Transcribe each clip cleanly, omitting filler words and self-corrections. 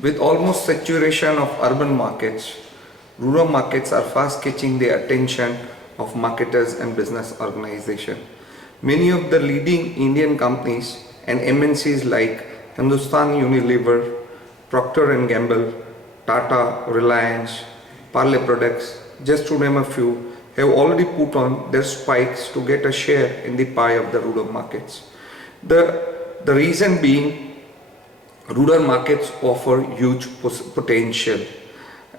With almost saturation of urban markets, rural markets are fast catching the attention of marketers and business organizations. Many of the leading Indian companies and MNCs like Hindustan Unilever, Procter & Gamble, Tata, Reliance, Parle Products, just to name a few, have already put on their spikes to get a share in the pie of the rural markets. The reason being, rural markets offer huge potential.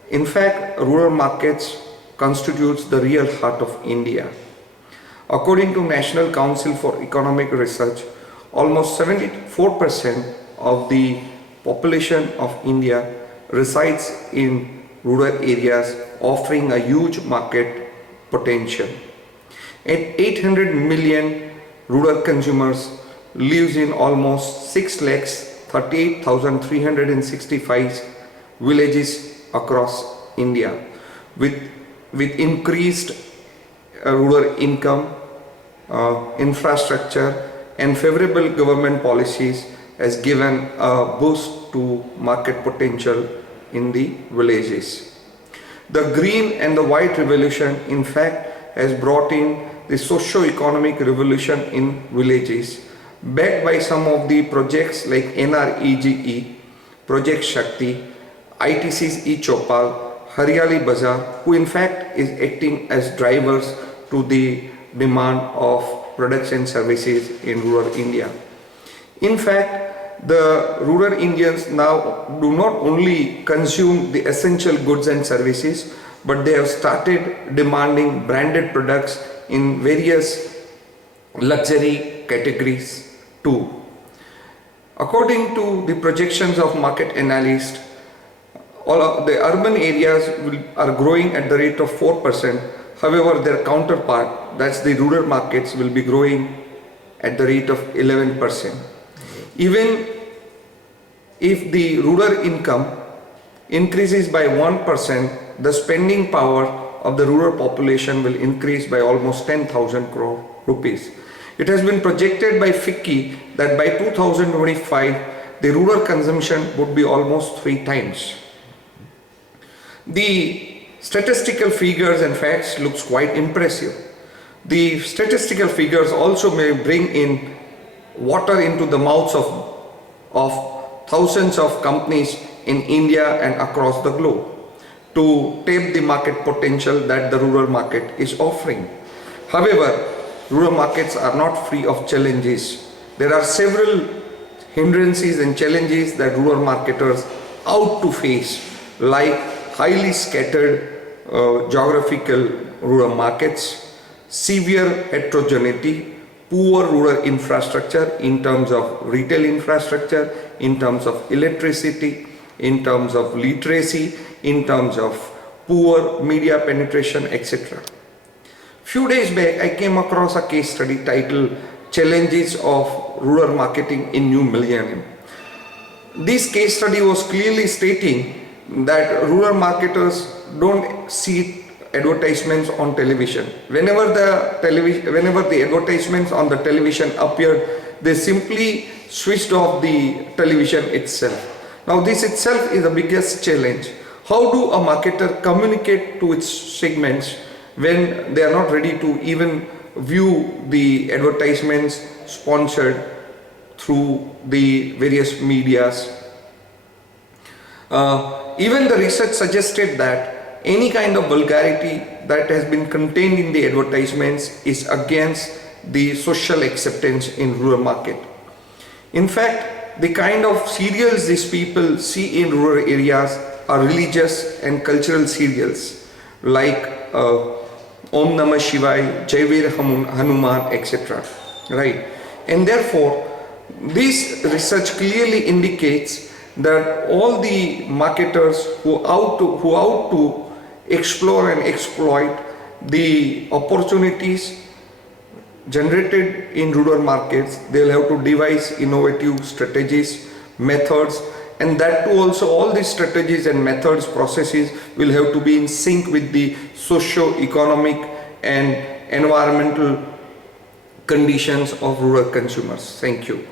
In fact, rural markets constitutes the real heart of India. According to National Council for Economic Research, almost 74% of the population of India resides in rural areas, offering a huge market potential. And 800 million rural consumers lives in almost 6,38,365 villages across India. With increased rural income, infrastructure and favorable government policies has given a boost to market potential in the villages. The green and the white revolution in fact has brought in the socio-economic revolution in villages, backed by some of the projects like NREGE, Project Shakti, ITC's E-Chopal, Haryali Bazaar, who in fact is acting as drivers to the demand of products and services in rural India. In fact, the rural Indians now do not only consume the essential goods and services, but they have started demanding branded products in various luxury categories too. According to the projections of market analysts, all of the urban areas are growing at the rate of 4%. However, their counterpart, that's the rural markets, will be growing at the rate of 11%. Even if the rural income increases by 1%, the spending power of the rural population will increase by almost 10,000 crore rupees. It has been projected by FICCI that by 2025, the rural consumption would be almost 3 times. The statistical figures and facts looks quite impressive. The statistical figures also may bring in water into the mouths of thousands of companies in India and across the globe to tap the market potential that the rural market is offering. However, rural markets are not free of challenges. There are several hindrances and challenges that rural marketers out to face, like highly scattered geographical rural markets, severe heterogeneity, poor rural infrastructure in terms of retail infrastructure, in terms of electricity, in terms of literacy, in terms of poor media penetration, etc. Few days back, I came across a case study titled Challenges of Rural Marketing in New Millennium. This case study was clearly stating that rural marketers don't see advertisements on television. Whenever the advertisements on the television appeared, they simply switched off the television itself. Now this itself is the biggest challenge. How do a marketer communicate to its segments when they are not ready to even view the advertisements sponsored through the various medias? Even the research suggested that any kind of vulgarity that has been contained in the advertisements is against the social acceptance in rural market. In fact, the kind of serials these people see in rural areas are religious and cultural serials like Om Namah Shivaya, Jai Veer Hanuman, etc. Right? And therefore, this research clearly indicates that all the marketers who out to explore and exploit the opportunities generated in rural markets, they'll have to devise innovative strategies, methods, and that too also all these strategies and methods, processes will have to be in sync with the socio-economic and environmental conditions of rural consumers. Thank you.